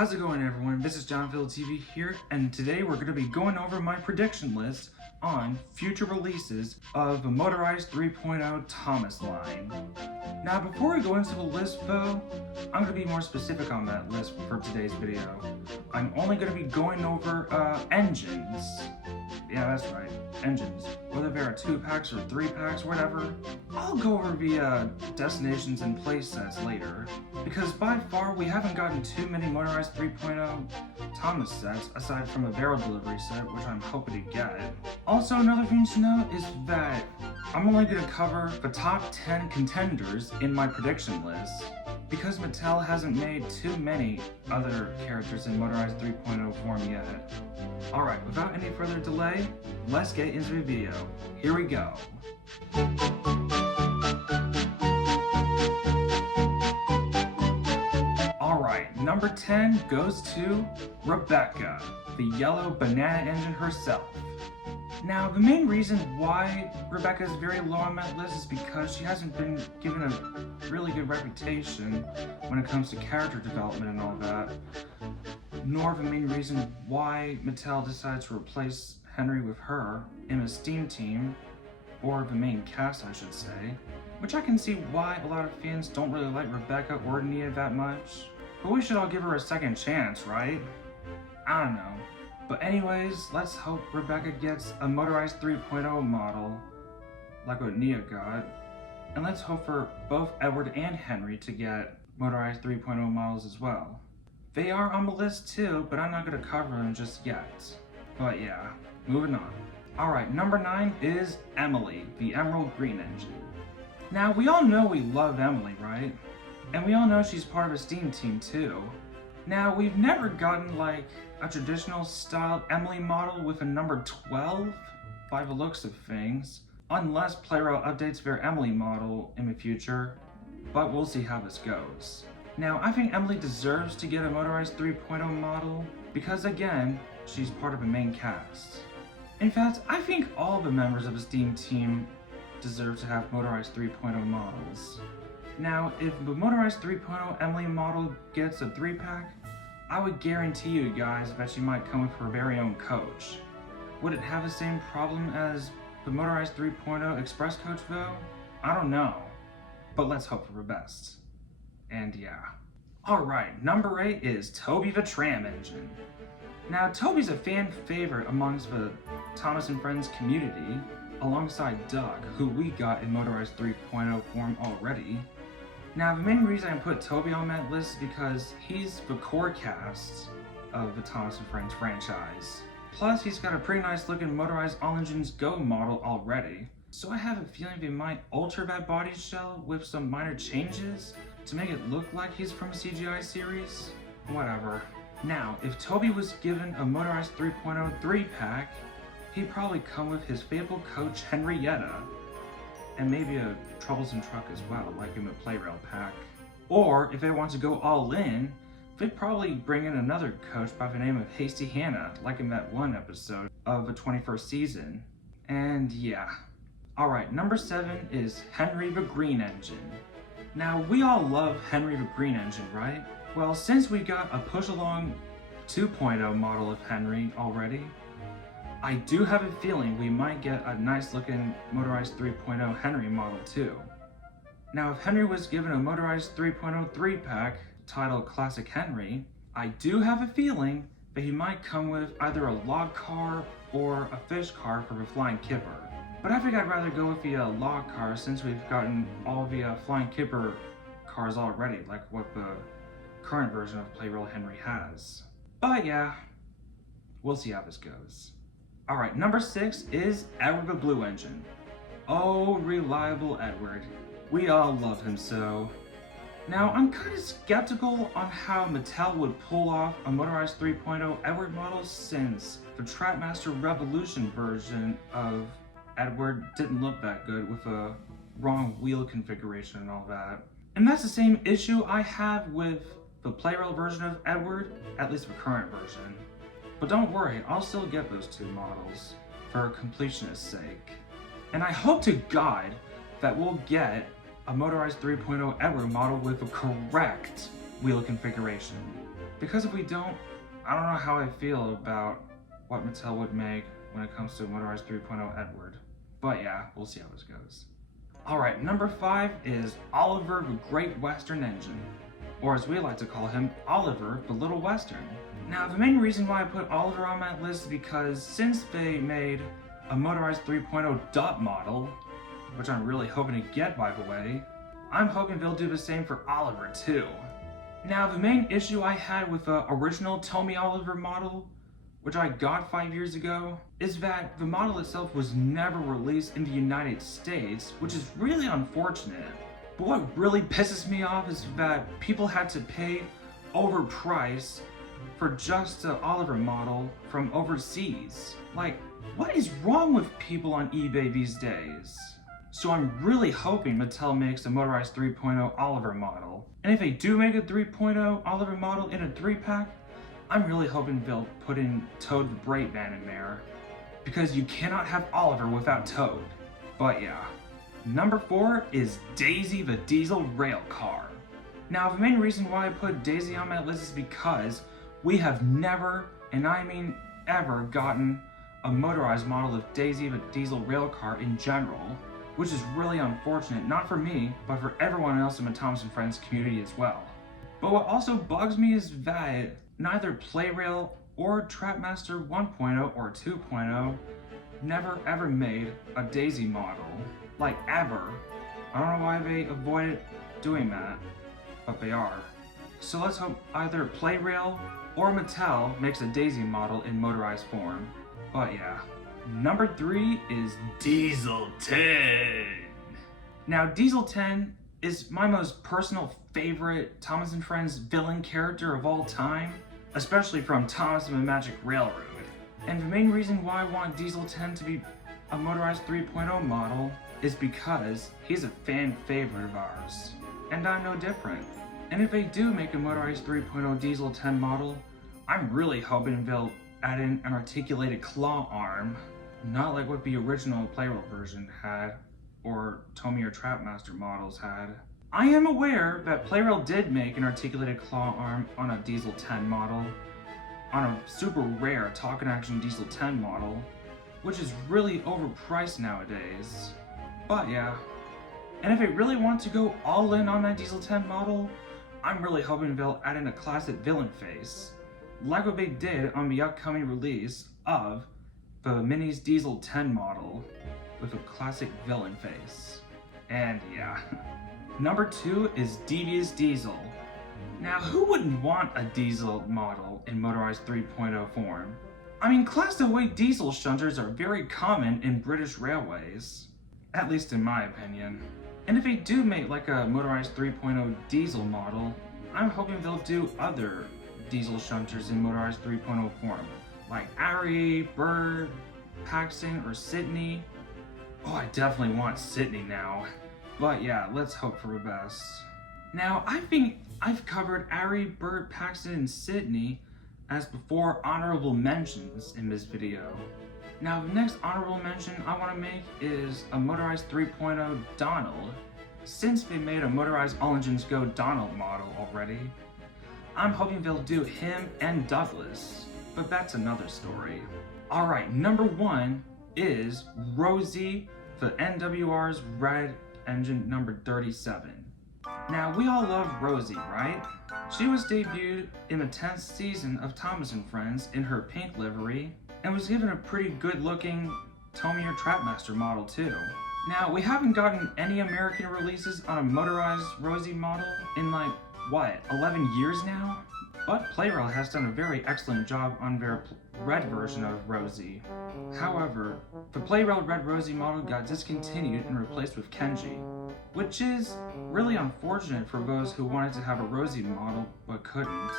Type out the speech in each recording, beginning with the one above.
How's it going, everyone? This is JohnPhilTV here, and today we're going to be going over my prediction list on future releases of the Motorized 3.0 Thomas line. Now, before we go into the list though, I'm going to be more specific on that list for today's video. I'm only going to be going over engines. Yeah, that's right, engines. Whether they're 2-packs or 3-packs, whatever. I'll go over the destinations and playsets later, because by far we haven't gotten too many Motorized 3.0 Thomas sets aside from a barrel delivery set, which I'm hoping to get. Also, another thing to note is that I'm only going to cover the top 10 contenders in my prediction list, because Mattel hasn't made too many other characters in Motorized 3.0 form yet. Alright, without any further delay, let's get into the video. Here we go. Alright, number 10 goes to Rebecca, the yellow banana engine herself. Now, the main reason why Rebecca is very low on my list is because she hasn't been given a really good reputation when it comes to character development and all that, nor the main reason why Mattel decided to replace Henry with her in a Steam team, or the main cast I should say, which I can see why a lot of fans don't really like Rebecca or Nia that much, but we should all give her a second chance, right? I don't know. But anyways, let's hope Rebecca gets a Motorized 3.0 model, like what Nia got. And let's hope for both Edward and Henry to get Motorized 3.0 models as well. They are on the list too, but I'm not going to cover them just yet. But yeah, moving on. Alright, number 9 is Emily, the Emerald Green engine. Now, we all know we love Emily, right? And we all know she's part of a Steam team too. Now, we've never gotten like a traditional style Emily model with a number 12 by the looks of things, unless Playrail updates their Emily model in the future, but we'll see how this goes. Now, I think Emily deserves to get a Motorized 3.0 model because, again, she's part of the main cast. In fact, I think all the members of the Steam team deserve to have Motorized 3.0 models. Now, if the Motorized 3.0 Emily model gets a 3-pack, I would guarantee you guys that she might come with her very own coach. Would it have the same problem as the Motorized 3.0 Express coach though? I don't know, but let's hope for the best. And yeah. Alright, number 8 is Toby the Tram engine. Now, Toby's a fan favorite amongst the Thomas and Friends community, alongside Doug, who we got in Motorized 3.0 form already. Now, the main reason I put Toby on that list is because he's the core cast of the Thomas and Friends franchise. Plus, he's got a pretty nice looking Motorized All Engines Go model already, so I have a feeling they might alter that body shell with some minor changes to make it look like he's from a CGI series. Whatever. Now, if Toby was given a Motorized 3.0 3-pack, he'd probably come with his faithful coach Henrietta, and maybe a troublesome truck as well, like in the Playrail pack. Or, if they want to go all in, they'd probably bring in another coach by the name of Hasty Hannah, like in that one episode of the 21st season. And yeah. Alright, number 7 is Henry the Green engine. Now, we all love Henry the Green engine, right? Well, since we got a push-along 2.0 model of Henry already, I do have a feeling we might get a nice looking Motorized 3.0 Henry model too. Now, if Henry was given a Motorized 3.0 3-pack titled Classic Henry, I do have a feeling that he might come with either a log car or a fish car for the Flying Kipper. But I think I'd rather go with the log car since we've gotten all the Flying Kipper cars already, like what the current version of Playrail Henry has. But yeah, we'll see how this goes. Alright, number 6 is Edward the Blue engine. Oh, reliable Edward. We all love him so. Now, I'm kind of skeptical on how Mattel would pull off a Motorized 3.0 Edward model since the Trapmaster Revolution version of Edward didn't look that good with a wrong wheel configuration and all that. And that's the same issue I have with the Playrail version of Edward, at least the current version. But don't worry, I'll still get those 2 models for completionist's sake. And I hope to God that we'll get a Motorized 3.0 Edward model with the correct wheel configuration. Because if we don't, I don't know how I feel about what Mattel would make when it comes to Motorized 3.0 Edward. But yeah, we'll see how this goes. Alright, number 5 is Oliver the Great Western Engine, or as we like to call him, Oliver the Little Western. Now, the main reason why I put Oliver on my list is because since they made a Motorized 3.0 dot model, which I'm really hoping to get, by the way, I'm hoping they'll do the same for Oliver too. Now, the main issue I had with the original Tommy Oliver model, which I got 5 years ago, is that the model itself was never released in the United States, which is really unfortunate. But what really pisses me off is that people had to pay overpriced for just the Oliver model from overseas. Like, what is wrong with people on eBay these days? So I'm really hoping Mattel makes a Motorized 3.0 Oliver model. And if they do make a 3.0 Oliver model in a 3-pack, I'm really hoping they'll put in Toad the Brake Man in there, because you cannot have Oliver without Toad. But yeah. Number 4 is Daisy the Diesel Rail Car. Now, the main reason why I put Daisy on my list is because we have never, and I mean ever, gotten a motorized model of Daisy the Diesel Rail Car in general, which is really unfortunate, not for me, but for everyone else in the Thomas & Friends community as well. But what also bugs me is that neither Playrail or Trapmaster 1.0 or 2.0 never ever made a Daisy model. Like, ever. I don't know why they avoided doing that, but they are. So let's hope either Playrail or Mattel makes a Daisy model in motorized form. But yeah. Number 3 is Diesel 10. Now, Diesel 10 is my most personal favorite Thomas & Friends villain character of all time, especially from Thomas and the Magic Railroad. And the main reason why I want Diesel 10 to be a Motorized 3.0 model is because he's a fan favorite of ours, and I'm no different. And if they do make a Motorized 3.0 Diesel 10 model, I'm really hoping they'll add in an articulated claw arm, not like what the original Playroll version had, or Tommy or Trapmaster models had. I am aware that Playrail did make an articulated claw arm on a Diesel 10 model, on a super rare Talkin' Action Diesel 10 model, which is really overpriced nowadays. But yeah. And if they really want to go all in on that Diesel 10 model, I'm really hoping they'll add in a classic villain face, like what they did on the upcoming release of the Minis Diesel 10 model, with a classic villain face. And yeah. Number 2 is Devious Diesel. Now, who wouldn't want a diesel model in Motorized 3.0 form? I mean, Class 08 diesel shunters are very common in British railways, at least in my opinion. And if they do make like a Motorized 3.0 diesel model, I'm hoping they'll do other diesel shunters in Motorized 3.0 form, like Ari, Bird, Paxton, or Sydney. Oh, I definitely want Sydney now. But yeah, let's hope for the best. Now, I think I've covered Ari, Bird, Paxton, and Sydney as before honorable mentions in this video. Now, the next honorable mention I want to make is a Motorized 3.0 Donald. Since they made a Motorized All Engines Go Donald model already, I'm hoping they'll do him and Douglas, but that's another story. Alright, number 1 is Rosie, the NWR's Red Engine number 37. Now, we all love Rosie, right? She was debuted in the 10th season of Thomas & Friends in her pink livery, and was given a pretty good-looking Tommy or Trapmaster model too. Now, we haven't gotten any American releases on a motorized Rosie model in like, what, 11 years now? But Playrail has done a very excellent job on their red version of Rosie. However, the Playrail Red Rosie model got discontinued and replaced with Kenji, which is really unfortunate for those who wanted to have a Rosie model but couldn't.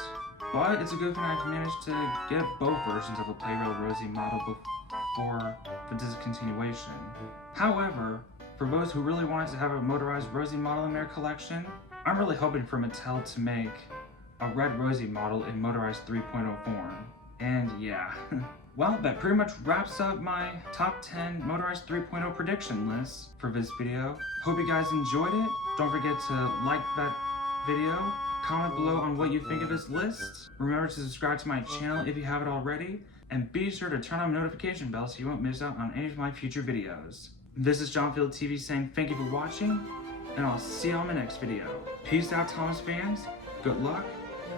But it's a good thing I managed to get both versions of the Playrail Rosie model before the discontinuation. However, for those who really wanted to have a motorized Rosie model in their collection, I'm really hoping for Mattel to make a Red Rosie model in Motorized 3.0 form. And yeah. Well, that pretty much wraps up my top 10 Motorized 3.0 prediction list for this video. Hope you guys enjoyed it. Don't forget to like that video. Comment below on what you think of this list. Remember to subscribe to my channel if you haven't already, and be sure to turn on the notification bell so you won't miss out on any of my future videos. This is Johnfield TV saying thank you for watching, and I'll see you on the next video. Peace out, Thomas fans, good luck,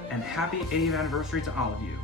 and happy 80th anniversary to all of you.